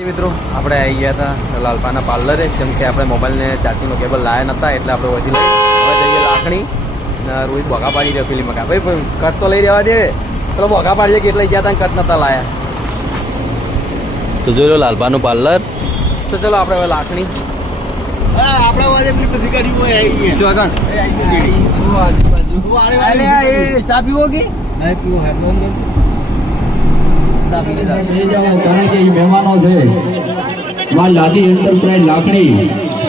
મિત્રો આપણે આવી ગયા હતા લાલપાના પાર્લરે કેમ કે આપણે મોબાઈલને ચાર્જિંગનો કેબલ લાયા નતા એટલે આપણે વધી લઈ હવે જઈએ લાખણી. ને રોહિત બોગા પાડી રહ્યો ફિલ્મ ભાઈ પણ કટ તો લઈ રહેવા દે પેલો બોગા પાડીએ કે એટલે ગયા હતા કટ નતા લાયા. તો જોઈ લો લાલપાનું પાર્લર. તો ચલો આપણે હવે લાખણી. આપણા ચા પીવો કે? કારણ કે મહેમાનો છે લાદી એન્ટરપ્રાઇઝ લાકડી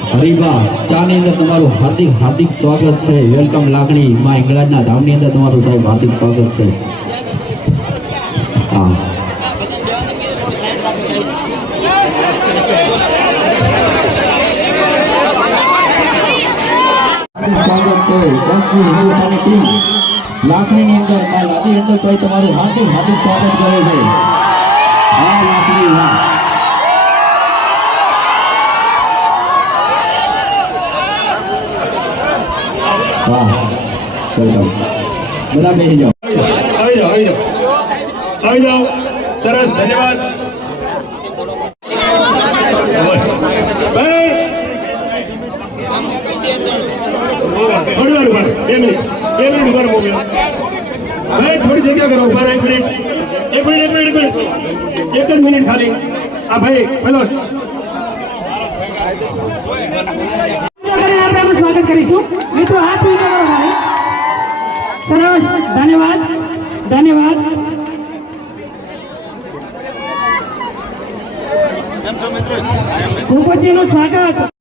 હરીબા ચાની અંદર તમારું હાર્દિક હાર્દિક સ્વાગત છે વેલકમ લાકડી માં ઇંગ્લેન્ડના ધામની અંદર તમારું સાહેબ હાર્દિક સ્વાગત છે હા સ્વાગત છે લાકડીની અંદરમાં લાદી કોઈ તમારું હાર્દિક હાર્દિક સ્વાગત કરે છે હા લાકડી બધા બેસી જાઓ આવી જાઓ આવી જાઓ આવી બે મિનિટ બે મિનિટ ઊભા રહો મોબાઈલ. થોડી જગ્યા કરો ઊભા રહો એક મિનિટ. એક મિનિટ એક મિનિટ એક મિનિટ. એક જ મિનિટ ખાલી. આ ભાઈ પેલો. સ્વાગત કરીશું. મિત્રો હાથ સરસ ધન્યવાદ. ધન્યવાદ. ભૂપતિનું સ્વાગત.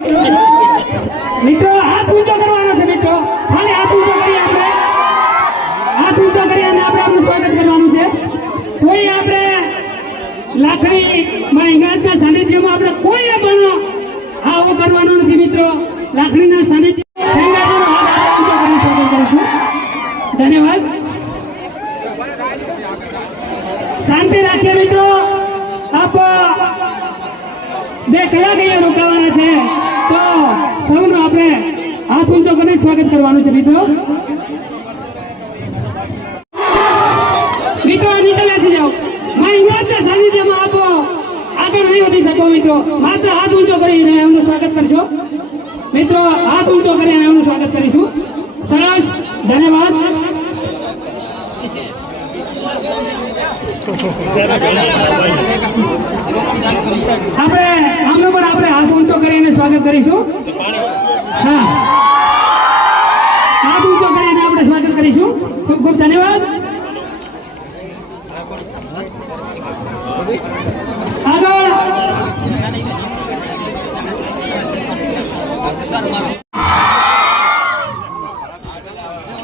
ઇંગ્લેન્ડના આપણે કોઈ બનો આવું કરવાનું નથી મિત્રો. લાકડીના છું. ધન્યવાદ. શાંતિ રાખીએ મિત્રો. આપ બે કલાક અહીંયા રોકાવાના છે. તો સૌનું આપણે હાથ ઊંચો કરીને સ્વાગત કરવાનું છે મિત્રો નીચે બેસી જાઓ માં ઇંગ્લેન્ડના સાનિધ્યમાં આપો આગળ નહીં વધી શકો મિત્રો હાથ ઊંચો કરીને એમનું સ્વાગત કરશો. મિત્રો, હાથ ઊંચો કરીને એમનું સ્વાગત કરીશું. સરસ, ધન્યવાદ. આપણે, આમનું પણ આપણે હાથ ઊંચો કરીને સ્વાગત કરીશું. હા. હાથ ઊંચો કરીને આપણે સ્વાગત કરીશું. ખૂબ ખૂબ ધન્યવાદ.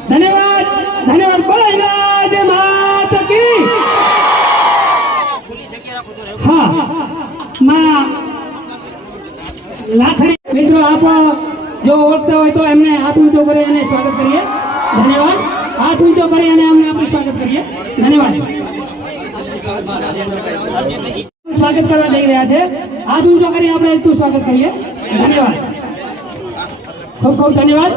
ધન્યવાદ ધન્યવાદ બોલો ઇલાજ માત કી. હા માં લાખણી મિત્રો આપ જો ઓળખતા હોય તો એમને હાથ ઊંચો કરી અને સ્વાગત કરીએ. ધન્યવાદ. હાથ ઊંચો કરી અને અમને આપણે સ્વાગત કરીએ. ધન્યવાદ. સ્વાગત કરવા જઈ રહ્યા છે. હાથ ઊંચો કરી આપણે એટલું સ્વાગત કરીએ. ધન્યવાદ. ખૂબ ખૂબ ધન્યવાદ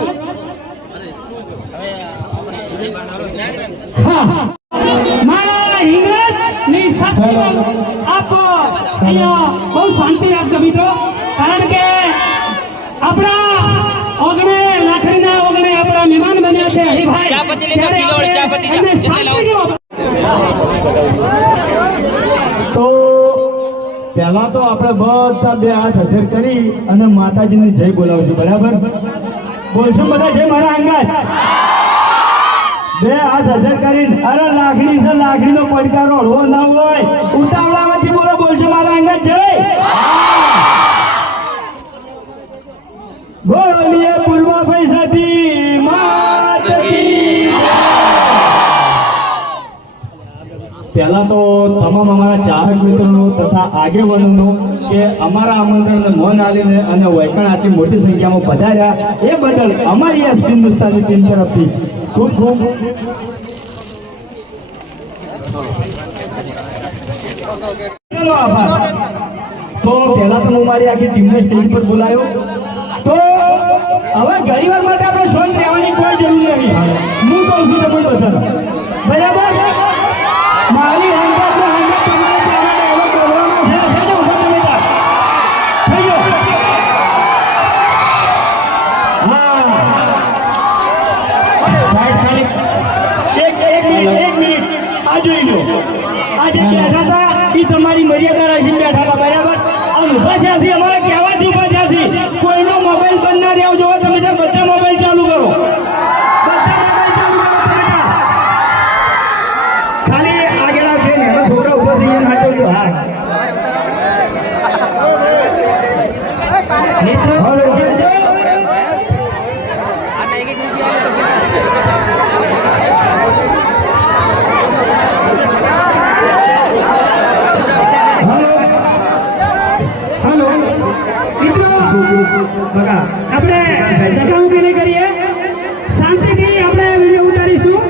મારા ઇંગ્લેન્ડની સાથે આપ અહીંયા બહુ શાંતિ રાખજો મિત્રો કારણ કે આપણા ઓગણે લાકડીના ઓગણે આપણા મહેમાન બન્યા છે હરિભાઈ ચા પતી લેજો, કિલો વાળી જા. જતે લાવો. પહેલા તો આપણે બધા બે હાથ હજર કરી અને માતાજીની જય બોલાવશું બરાબર? બોલશું બધા જય મારા અંગાત? બે હાથ હજર કરી અરે લાગણી છે, લાગણીનો પડકારો, હળવો ના હોય. ઉતાવળામાંથી બોલો, બોલશો મારા અંગાત, જય! બોલીએ પૂર્વ પૈસાથી માત કી પહેલા તો તમામ અમારા ચાહક મિત્રોનું તથા આગેવાનોનું કે અમારા આમંત્રણને મન આલીને અને વૈકણાથી મોટી સંખ્યામાં પધાર્યા, એ બદલ અમારી એસ હિન્દુસ્તાની ટીમ તરફથી ખૂબ ખૂબ તો પહેલા તો હું મારી આખી ટીમને સ્ટેજ પર બોલાયો. તો હવે ઘણી માટે આપણે શાંત રહેવાની કોઈ જરૂર નથી. હું કહું છું તમે બધાને. બરાબર? આજે બેઠા હતા એ તમારી મર્યાદા રાખીને બેઠા હતા બરાબર અને ઊભા થયા છે આપણે ધક્કામુક્કી નહીં કરીએ. શાંતિથી આપણે વીડિયો ઉતારીશું.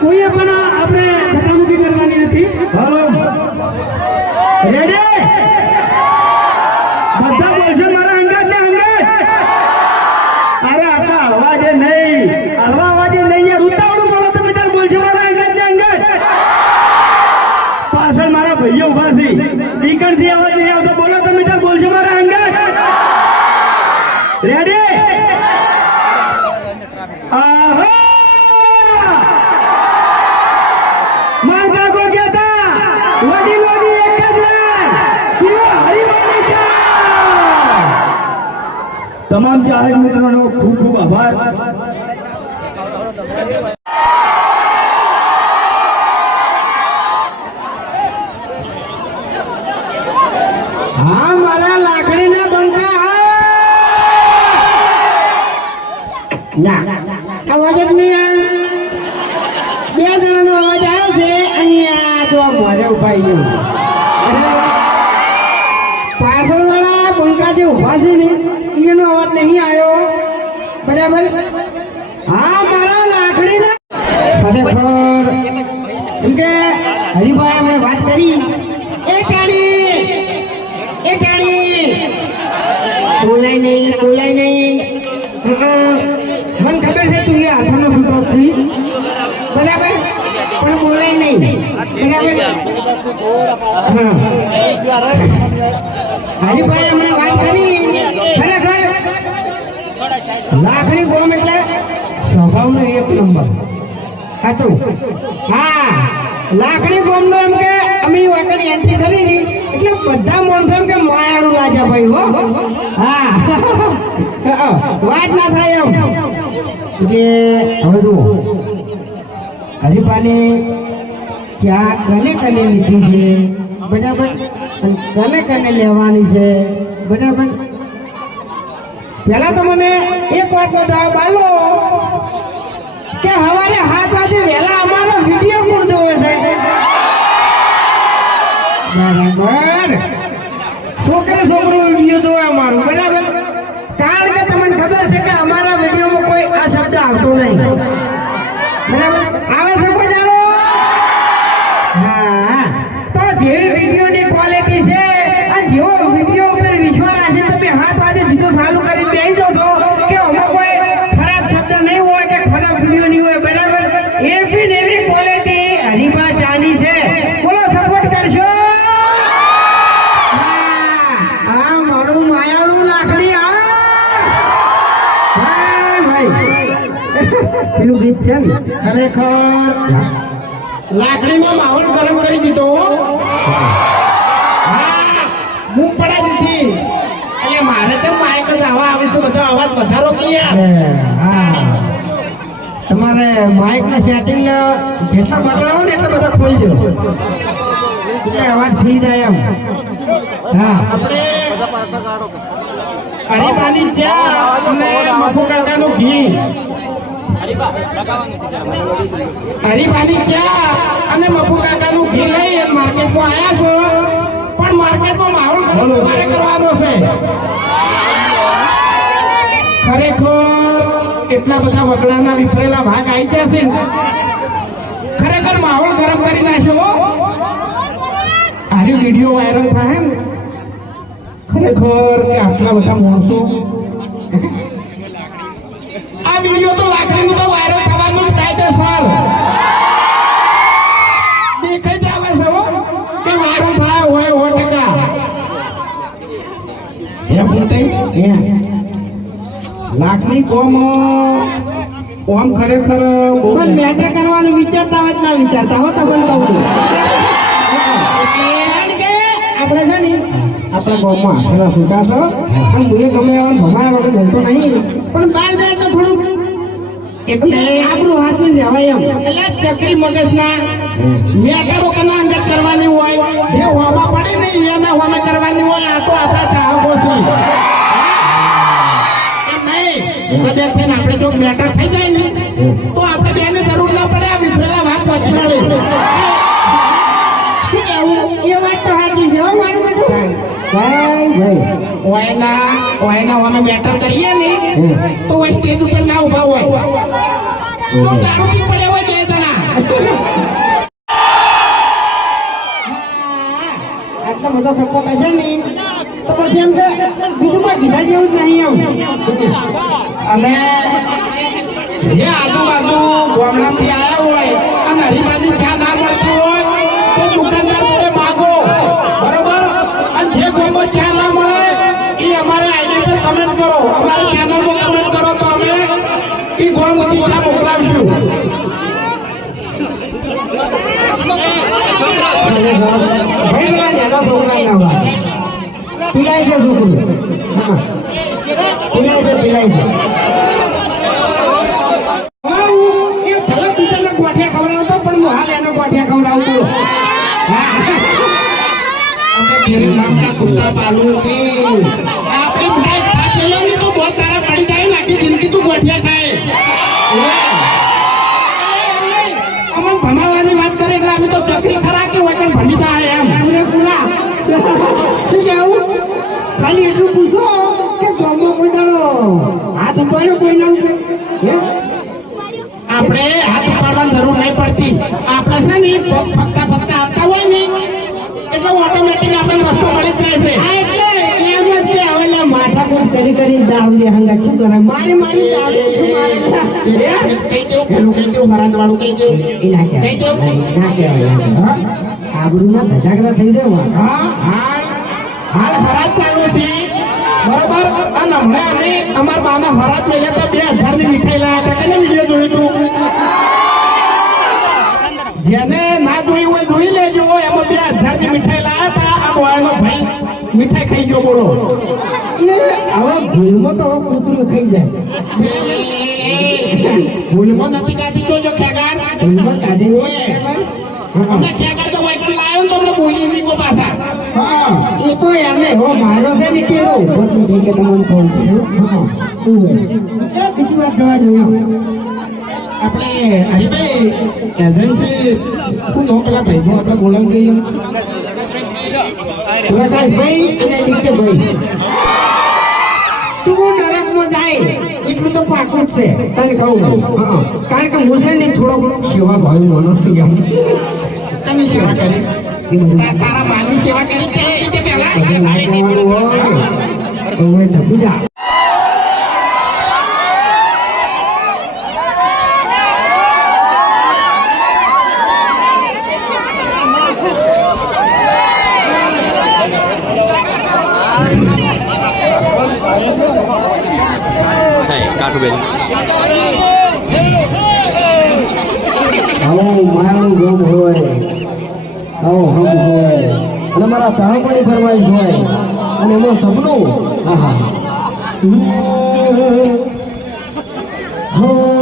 કોઈએ પણ આપણે ધક્કામુક્કી કરવાની નથી. રેડી બધા બોલશે, મારા અંગત ને અંગત. અરે આટલા અવાજે નહીં. હળવા અવાજે નહીં યાર. ઉતાવળું બોલો તો બધા બોલશો, મારા અંગત ને અંગત. મારા ભાઈઓ ઊભા છે. ટીકણથી અવાજ નહીં બોલો તમે તાર બોલશો મારા અંગત રેડી આહા માર કાકો કહેતા વડી વડી એક જ લાઈન કેવો હરિભાઈ છે તમામ ચાહક મિત્રોનો ખૂબ ખૂબ આભાર. ના અવાજ જ નહીં બે જણાનો અવાજ આવ્યો છે, અહીંયા તો મારે ઊભા ગયું એનો અવાજ નહીં આવ્યો. બરાબર? હા, મારા એમ કે હરિભાઈ અમે વાત કરી. એ ટાણી એ બોલાય નહીં બોલાય નહીં. મને તું એ હાથનો છૂટો છી બરાબર? પણ બોલાય નહીં. બરાબર. હરિભાઈ અમને વાત કરી. ખરેખર લાખની ગોમ એટલે સ્વભાવનો સાચું? હા. લાકડી ગોમનો એમ કે અમે વાકડી એન્ટ્રી કરી ની એટલે બધા માણસો એમ કે માયાળું લાગે ભાઈ હો. હા. વાત ના થાય એમ. કે હવે જુઓ. હરીફાની ચા કને કને લીધી છે? બરાબર? અને કને લેવાની છે? બરાબર? પેલા તો મને એક વાતનો જવાબ આલો કે હવારે હાથ વાગે વહેલા અમારો વીડિયો કોણ જોવે છે? બરાબર. પેલું ગીત છે ને? ખરેખર લાકડીમાં માહોલ ગરમ કરી દીધો. હું પડા દીધી એટલે મારે તો માઇક જ આવા આવે છે બધો અવાજ વધારો યાર તમારે માઇક ના સેટિંગ જેટલા બદલાવો ને એટલા બધા ખોલી દો. એટલે અવાજ થઈ જાય એમ. હા. આપણે હરીબાની ચા અમે મફુ કાકાનું ઘી હરીબાની ક્યાં? અને મફુ કાકાનું ઘી લઈ માર્કેટમાં આવ્યા છો. પણ માર્કેટમાં માહોલ તમારે કરવાનો છે. ખરેખર એટલા બધા વગડાના વિફરેલા ભાગ આવી ગયા છે ખરેખર માહોલ ગરમ કરી નાખ્યો આજે વીડિયો વાયરલ થાય ખરેખર કે આટલા બધા માણસો. આ વીડિયો તો લાકડી કોમ કોમ ખરેખર પણ મેટર કરવાનું વિચારતા હોય ના વિચારતા હો તો બોલ કહું છું આપણે છે ને આપણા ગામમાં આખેલા છૂટા છો અને મને ગમે એવા ભમાયા વગર બોલતો નહીં. પણ બાર જાય તો થોડુંક એટલે આપણું હાથમાં જવાય એમ. એટલે ચકરી મગજના મેટરો કના અંદર કરવાની હોય જે હોવા પડે ને એના હોને કરવાની હોય આ તો આપણા ચાહકો છે કદાચ થઈને આપણે જો મેટર થઈ જાય ને તો આપણે બેને જરૂર ના પડે આ વિફરેલા વાત કહેવું? એ વાત તો સાચી છે હો મારું બધું. ઓયના ઓયના અમે મેટર કરીએ ને તો ઓય સ્ટેજ ઉપર ના ઊભા હોય. તો દારૂ પી પડ્યા હોય બે જણા આટલો બધો સપોર્ટ હશે ને તો પછી એમ કે બીજું કોઈ કીધા જેવું જ નહીં એમ અને જે આજુબાજુ ગામડાથી આવ્યા હોય અને હરીબાજી ખ્યાલ ના મળતી હોય તો દુકાનદાર જોડે માગો બરોબર અને જે ગોમો ચા ના મળે એ અમારે આઈડી પર કમેન્ટ કરો અમારી ચેનલમાં કમેન્ટ કરો તો અમે એ ગોમ દિશા મોકલાવીશું ભાઈ પ્રોગ્રામ ના પીલાય છે છોકરું. હા. પીલાય છે પીલાય છે. હા, હું એ ભલે ટીચરને ગોઠિયા ખવડાવતો પણ હું હાલ એનો ગોઠિયા ખવડાવતો કુર્તા પાલું આપણે ને તો બહુ સારા પડી જાય ને આખી જિંદગી તું ગોઠિયા ખાય ભણાવવાની વાત કરે એટલે અમે તો ચકરી ખરા કે હોય પણ ભણી જાય એમ અમને પૂરા શું કહેવું ખાલી એટલું પૂછો કે ગમો કોઈ હાથ ઉપાડ્યો કોઈ ના ઉપાડ્યો? આપણે હાથ ઉપાડવાની જરૂર નહીં પડતી. આપણે છે ને પગ ફરતા ફરતા આવતા હોય ને એટલે ઓટોમેટિક આપણને રસ્તો મળી જાય છે. કરી કરી દાવડી હંગા શું કરે? મારી મારી દાવડી કઈ દેવું કઈ દેવું મરાદ વાળું કઈ દેવું કઈ દેવું ના કહેવાય. ધજાગરા થઈ જાય હા હાલ હાલ ફરજ ચાલુ છે. બરોબર? અને હમણાં અમે અમારા બાના ફરજ લઈ તો બે હજારની મીઠાઈ લાયા હતા. કને વીડિયો જોયું હતું જેને ના જોયું હોય જોઈ લેજો. એમાં બે હજારની મીઠાઈ લાયા હતા. આ બોયનો ભાઈ મીઠાઈ ખાઈ ગયો બોલો. હવે ભૂલમાં તો હવે કૂતરું થઈ જાય. ભૂલમાં નથી કાઢી જો ખેગાર. ભૂલમાં કાઢી હોય ખેગાર તો વાઇટ લાયો તો બોલી નહીં આપણે હરીભાઈ એજન્સી શું નો પેલા ભાઈ આપણે બોલાવી દઈએ. પ્રકાશભાઈ અને નિત્યભાઈ તું નરકમાં જાય. એટલું તો પાકું છે. તને કહું કારણ કે હું છે ને થોડો ઘણો સેવા ભાવ માણસ છું. તમે સેવા કરી? તારા બાની સેવા કરી તે રીતે પહેલા હવે નથી જા હે કાઠું બેન આવો મારું ગમ હોય આવો હમ હોય અને મારા સહપણી ફરમાઈશ હોય અને એમાં સપનું આહા હો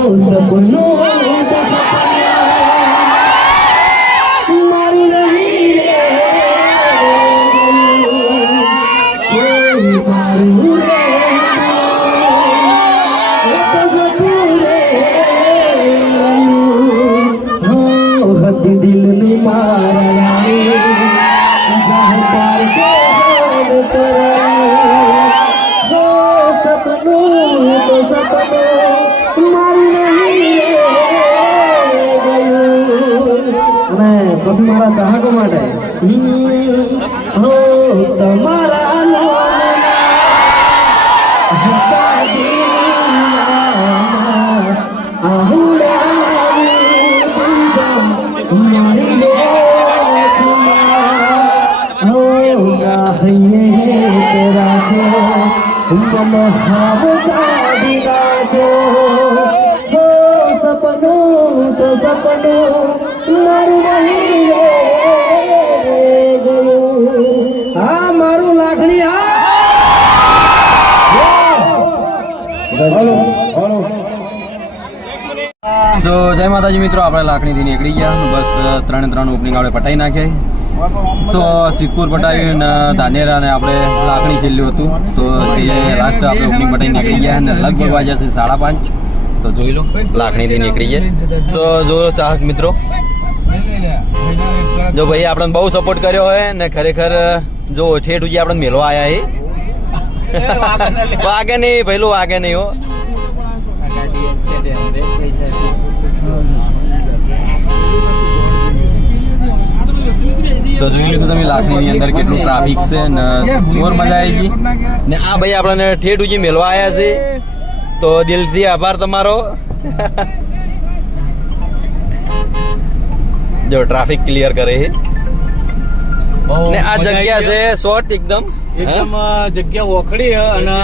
માટે હો તમારા હતા દિલના સપનું તો માતાજી મિત્રો આપણે લાકડીથી નીકળી ગયા. બસ ત્રણે ત્રણ ઓપનિંગ આપણે પટાઈ નાખ્યા તો સિદ્ધપુર પટાવ્યું ને ધાનેરા અને આપણે લાકડી ખેલ્યું હતું. તો તે લાસ્ટ આપણે ઓપનિંગ પટાઈ નીકળી ગયા અને લગભગ વાગ્યા છે સાડા પાંચ. તો જોઈ લો લાકડીથી નીકળી ગયા. તો જો ચાહક મિત્રો જો ભાઈ આપણને બહુ સપોર્ટ કર્યો હોય ને ખરેખર જો ઠેઠ ઉજી આપણે મેળવા આયા એ વાગે નહીં. પહેલું વાગે નહીં હો. તો જોઈ લીધું તમે લાખની અંદર કેટલું ટ્રાફિક છે ને જોર મજા આવી ગઈ. ને આ ભાઈ આપણને ઠેઠ ઉજી મેળવા આવ્યા છે. તો દિલથી આભાર તમારો. જો ટ્રાફિક ક્લિયર કરે છે. ને આ જગ્યા છે શોર્ટ એકદમ એકદમ જગ્યા ઓખડી છે અને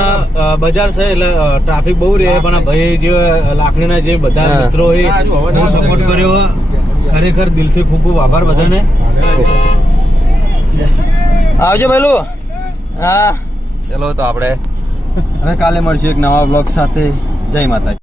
બજાર છે એટલે ટ્રાફિક બહુ રહે પણ ભાઈ જે લાકડીના જે બધા મિત્રો હોય સપોર્ટ કર્યો. ખરેખર દિલથી ખૂબ ખૂબ આભાર બધાને. આવજો પેલું. હા. ચલો તો આપણે. હવે કાલે મળશું એક નવા બ્લોગ સાથે. જય માતાજી.